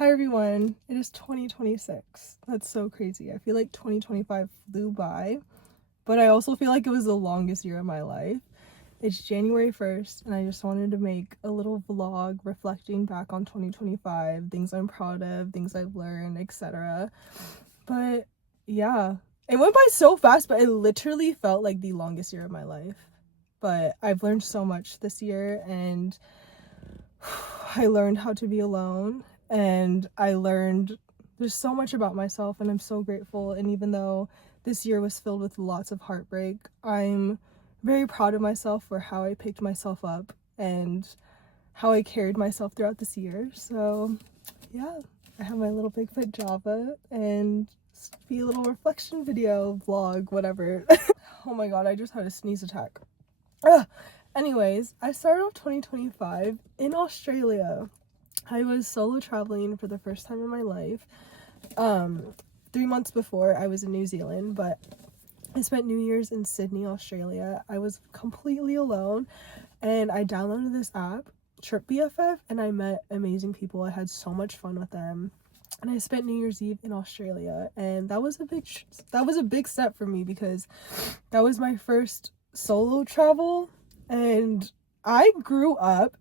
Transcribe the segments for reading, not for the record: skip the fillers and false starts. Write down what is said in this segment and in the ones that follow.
Hi everyone, it is 2026. That's so crazy. I feel like 2025 flew by, but I also feel like it was the longest year of my life. It's January 1st, and I just wanted to make a little vlog reflecting back on 2025, things I'm proud of, things I've learned, etc. But yeah, it went by so fast, but it literally felt like the longest year of my life. But I've learned so much this year, and I learned how to be alone, and I learned there's so much about myself, and I'm so grateful. And even though this year was filled with lots of heartbreak, I'm very proud of myself for how I picked myself up and how I carried myself throughout this year. So yeah, I have my little Bigfoot Java and be a little reflection video, vlog, whatever. Oh my god, I just had a sneeze attack. Ugh. Anyways, I started off 2025 in Australia. I was solo traveling for the first time in my life. 3 months before, I was in New Zealand, but I spent New Year's in Sydney, Australia. I was completely alone, and I downloaded this app, Trip BFF, and I met amazing people. I had so much fun with them. And I spent New Year's Eve in Australia, and that was a big step for me because that was my first solo travel, and I grew up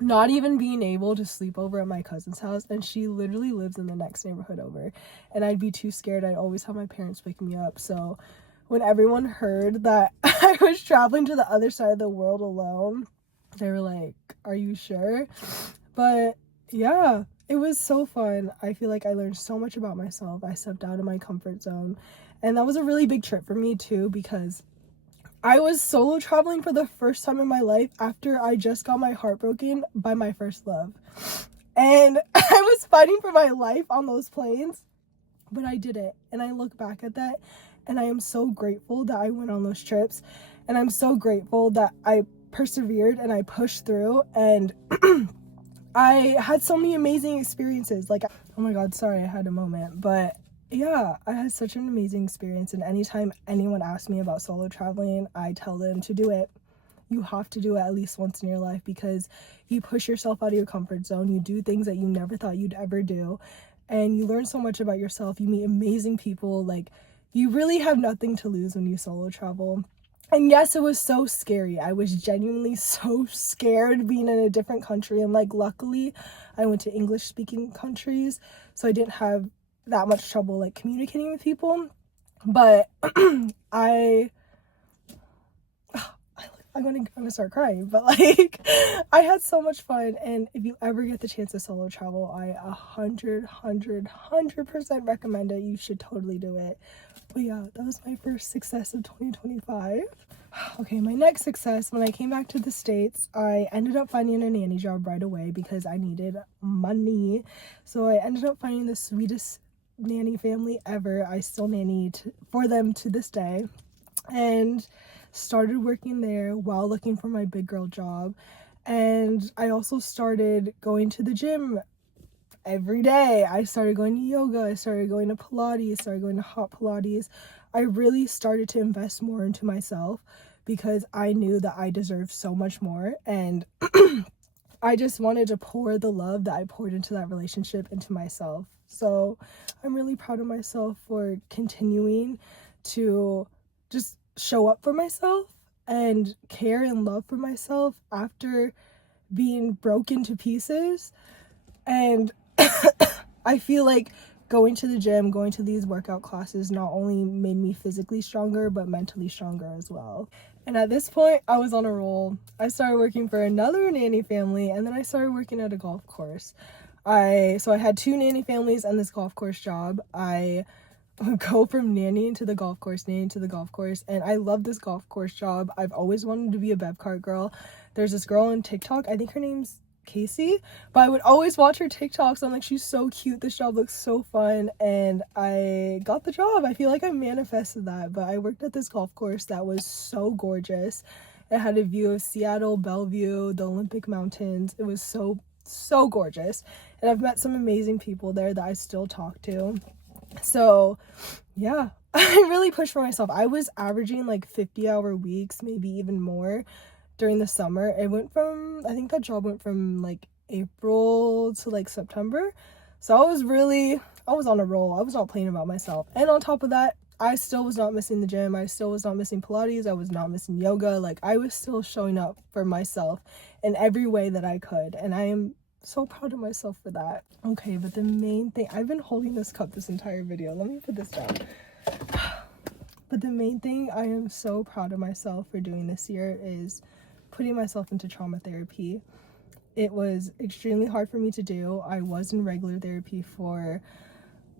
not even being able to sleep over at my cousin's house, and she literally lives in the next neighborhood over, and I'd be too scared. I'd always have my parents pick me up. So when everyone heard that I was traveling to the other side of the world alone, they were like, are you sure? But yeah, it was so fun. I feel like I learned so much about myself. I stepped out of my comfort zone, and that was a really big trip for me too, because I was solo traveling for the first time in my life after I just got my heart broken by my first love. And I was fighting for my life on those planes, but I did it. And I look back at that, and I am so grateful that I went on those trips. And I'm so grateful that I persevered and I pushed through, and I had so many amazing experiences. Like, oh my god, sorry, I had a moment. But yeah, I had such an amazing experience, and anytime anyone asks me about solo traveling, I tell them to do it. You have to do it at least once in your life, because you push yourself out of your comfort zone, you do things that you never thought you'd ever do, and you learn so much about yourself. You meet amazing people. Like, you really have nothing to lose when you solo travel. And yes, it was so scary. I was genuinely so scared being in a different country, and like, luckily I went to English speaking countries, so I didn't have that much trouble like communicating with people. But I'm gonna start crying, but like, I had so much fun. And if you ever get the chance to solo travel, I 100% recommend it. You should totally do it. But yeah, that was my first success of 2025. Okay, my next success, when I came back to the States, I ended up finding a nanny job right away because I needed money. So I ended up finding the sweetest nanny family ever. I still nanny for them to this day, and started working there while looking for my big girl job. And I also started going to the gym every day. I started going to yoga, I started going to Pilates, started going to hot Pilates. I really started to invest more into myself because I knew that I deserved so much more, and I just wanted to pour the love that I poured into that relationship into myself. So I'm really proud of myself for continuing to just show up for myself and care and love for myself after being broken to pieces. And I feel like going to the gym, going to these workout classes not only made me physically stronger, but mentally stronger as well. And at this point, I was on a roll. I started working for another nanny family, and then I started working at a golf course. So I had 2 nanny families and this golf course job. I would go from nannying to the golf course, and I love this golf course job. I've always wanted to be a bev cart girl. There's this girl on TikTok, I think her name's Casey, but I would always watch her TikToks. I'm like, she's so cute, this job looks so fun, and I got the job. I feel like I manifested that. But I worked at this golf course that was so gorgeous. It had a view of Seattle, Bellevue, the Olympic Mountains. It was so gorgeous, and I've met some amazing people there that I still talk to. So yeah, I really pushed for myself. I was averaging like 50-hour weeks, maybe even more, during the summer. I think that job went from like April to like September. So I was on a roll. I was not playing about myself. And on top of that, I still was not missing the gym. I still was not missing Pilates. I was not missing yoga. Like, I was still showing up for myself in every way that I could. And I am so proud of myself for that. Okay, but the main thing, I've been holding this cup this entire video. Let me put this down. But the main thing I am so proud of myself for doing this year is putting myself into trauma therapy. It was extremely hard for me to do. I was in regular therapy for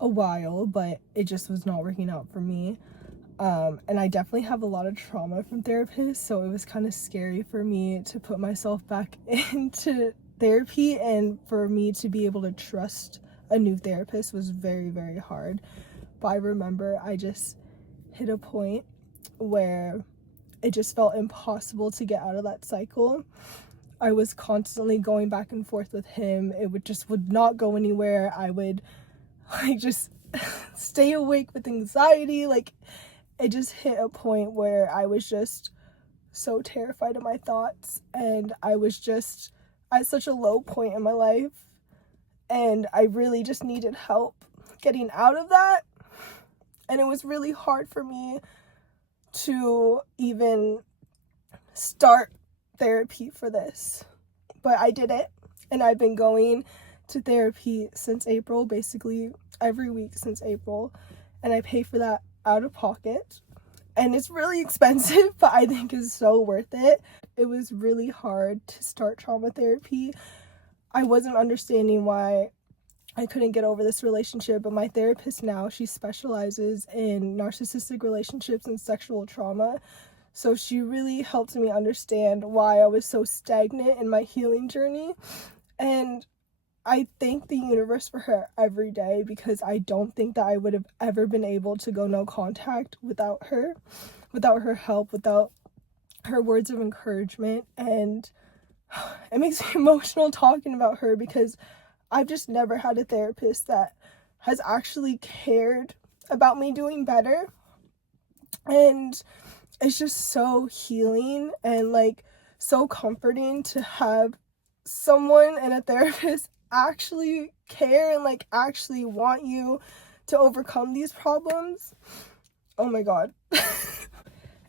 a while, but it just was not working out for me. And I definitely have a lot of trauma from therapists, so it was kind of scary for me to put myself back into therapy, and for me to be able to trust a new therapist was very, very hard. But I remember I just hit a point where it just felt impossible to get out of that cycle. I was constantly going back and forth with him. It would not go anywhere. I would just stay awake with anxiety. Like, it just hit a point where I was just so terrified of my thoughts, and I was just at such a low point in my life, and I really just needed help getting out of that. And it was really hard for me to even start therapy for this, but I did it, and I've been going to therapy since April, basically every week since April, and I pay for that out of pocket, and it's really expensive, but I think it's so worth it. It was really hard to start trauma therapy. I wasn't understanding why I couldn't get over this relationship, but my therapist now, she specializes in narcissistic relationships and sexual trauma. So she really helped me understand why I was so stagnant in my healing journey. And I thank the universe for her every day, because I don't think that I would have ever been able to go no contact without her help, without her words of encouragement. And it makes me emotional talking about her, because I've just never had a therapist that has actually cared about me doing better. And it's just so healing and like so comforting to have someone and a therapist actually care and like actually want you to overcome these problems. Oh my god.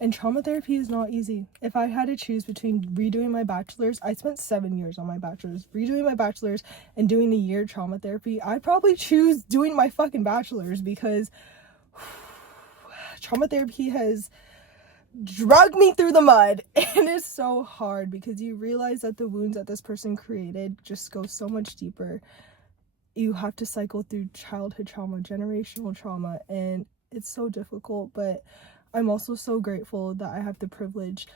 And trauma therapy is not easy. If I had to choose between redoing my bachelor's, I spent 7 years on my bachelor's, redoing my bachelor's and doing a year trauma therapy, I'd probably choose doing my fucking bachelor's, because trauma therapy has drug me through the mud, and it's so hard because you realize that the wounds that this person created just go so much deeper. You have to cycle through childhood trauma, generational trauma, and it's so difficult. But I'm also so grateful that I have the privilege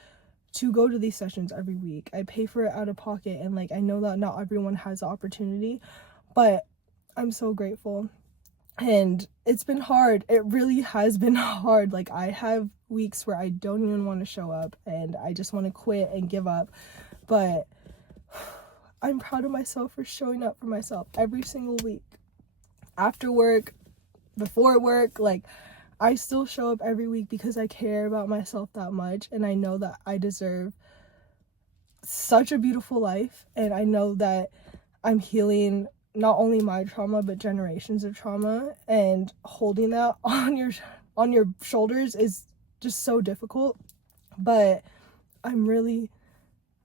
to go to these sessions every week. I pay for it out of pocket, and like I know that not everyone has the opportunity, but I'm so grateful. And it's been hard. It really has been hard. Like, I have weeks where I don't even want to show up and I just want to quit and give up. But I'm proud of myself for showing up for myself every single week. After work, before work, like, I still show up every week because I care about myself that much. And I know that I deserve such a beautiful life. And I know that I'm healing not only my trauma, but generations of trauma, and holding that on your shoulders is just so difficult. But I'm really,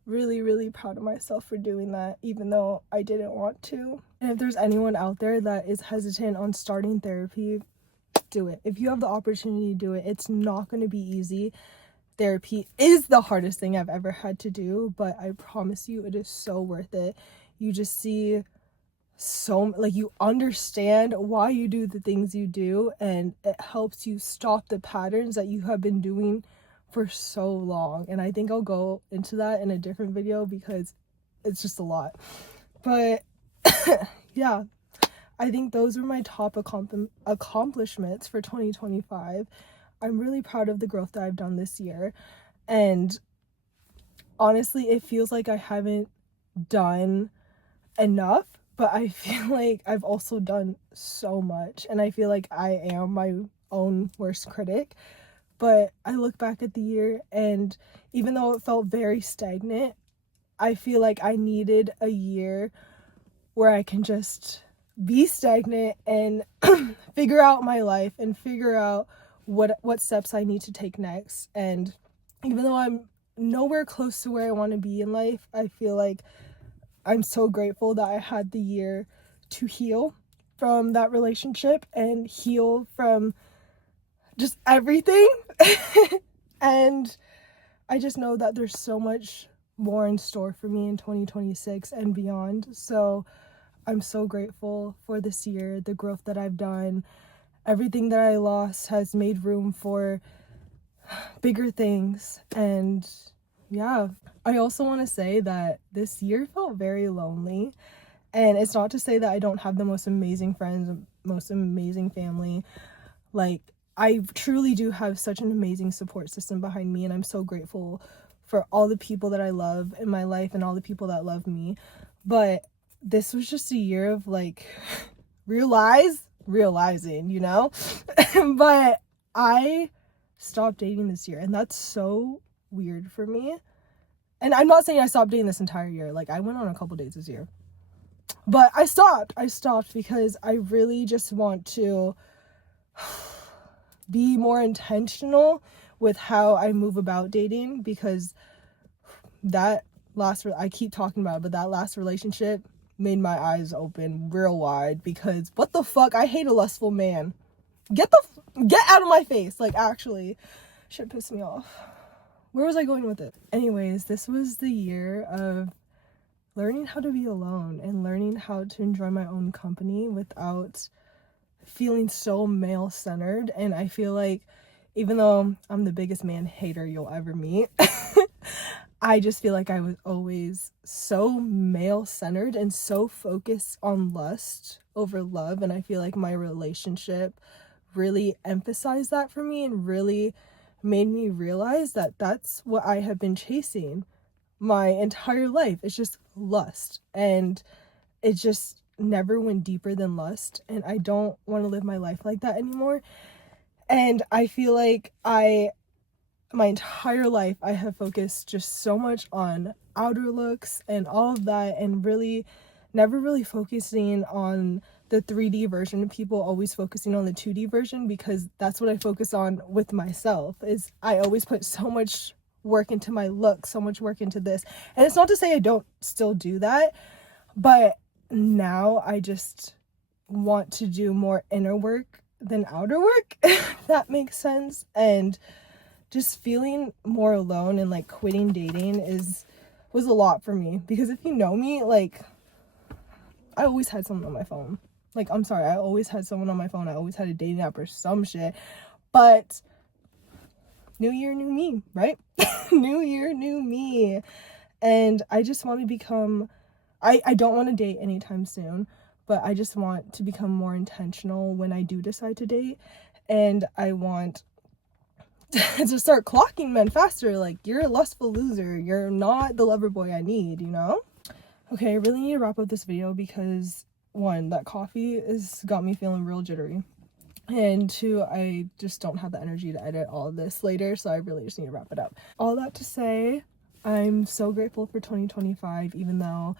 really, really proud of myself for doing that, even though I didn't want to. And if there's anyone out there that is hesitant on starting therapy, do it. If you have the opportunity to do it, it's not going to be easy. Therapy is the hardest thing I've ever had to do, but I promise you it is so worth it. You just see so, like, you understand why you do the things you do, and it helps you stop the patterns that you have been doing for so long. And I think I'll go into that in a different video because it's just a lot. But yeah, I think those are my top accomplishments for 2025. I'm really proud of the growth that I've done this year, and honestly it feels like I haven't done enough, but I feel like I've also done so much, and I feel like I am my own worst critic. But I look back at the year, and even though it felt very stagnant, I feel like I needed a year where I can just be stagnant and figure out my life and figure out what steps I need to take next. And even though I'm nowhere close to where I want to be in life, I feel like I'm so grateful that I had the year to heal from that relationship and heal from just everything. And I just know that there's so much more in store for me in 2026 and beyond. So I'm so grateful for this year, the growth that I've done. Everything that I lost has made room for bigger things. And yeah, I also want to say that this year felt very lonely. And it's not to say that I don't have the most amazing friends, most amazing family. Like, I truly do have such an amazing support system behind me, and I'm so grateful for all the people that I love in my life and all the people that love me. But this was just a year of like realizing, you know? But I stopped dating this year, and that's so weird for me. And I'm not saying I stopped dating this entire year. Like, I went on a couple dates this year. But I stopped because I really just want to be more intentional with how I move about dating, because that I keep talking about it, but that last relationship made my eyes open real wide, because what the fuck, I hate a lustful man. Get out of my face. Like, actually, shit pissed me off. Where was I going with it? Anyways, this was the year of learning how to be alone and learning how to enjoy my own company without feeling so male-centered. And I feel like, even though I'm the biggest man hater you'll ever meet, I just feel like I was always so male-centered and so focused on lust over love. And I feel like my relationship really emphasized that for me and really made me realize that that's what I have been chasing my entire life. It's just lust, and it just never went deeper than lust, and I don't want to live my life like that anymore. And I feel like my entire life I have focused just so much on outer looks and all of that, and really never really focusing on the 3D version. People always focusing on the 2D version, because that's what I focus on with myself. Is I always put so much work into my look, so much work into this. And it's not to say I don't still do that, but now I just want to do more inner work than outer work, if that makes sense. And just feeling more alone and like quitting dating was a lot for me, because if you know me, like, I always had someone on my phone. Like, I'm sorry, I always had someone on my phone. I always had a dating app or some shit. But new year, new me, right? New year, new me. And I just want to become, I don't want to date anytime soon, but I just want to become more intentional when I do decide to date. And I want to start clocking men faster. Like, you're a lustful loser. You're not the lover boy I need, you know? Okay, I really need to wrap up this video because, one, that coffee has got me feeling real jittery. And two, I just don't have the energy to edit all of this later, so I really just need to wrap it up. All that to say, I'm so grateful for 2025, even though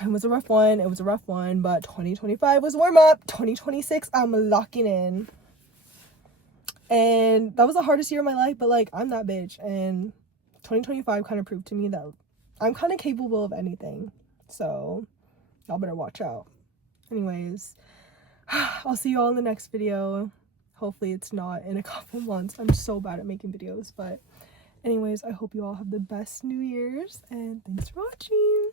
it was a rough one, but 2025 was warm up. 2026, I'm locking in. And that was the hardest year of my life, but like, I'm that bitch. And 2025 kind of proved to me that I'm kind of capable of anything. So y'all better watch out. Anyways, I'll see you all in the next video. Hopefully it's not in a couple months. I'm so bad at making videos, but anyways, I hope you all have the best New Year's, and thanks for watching.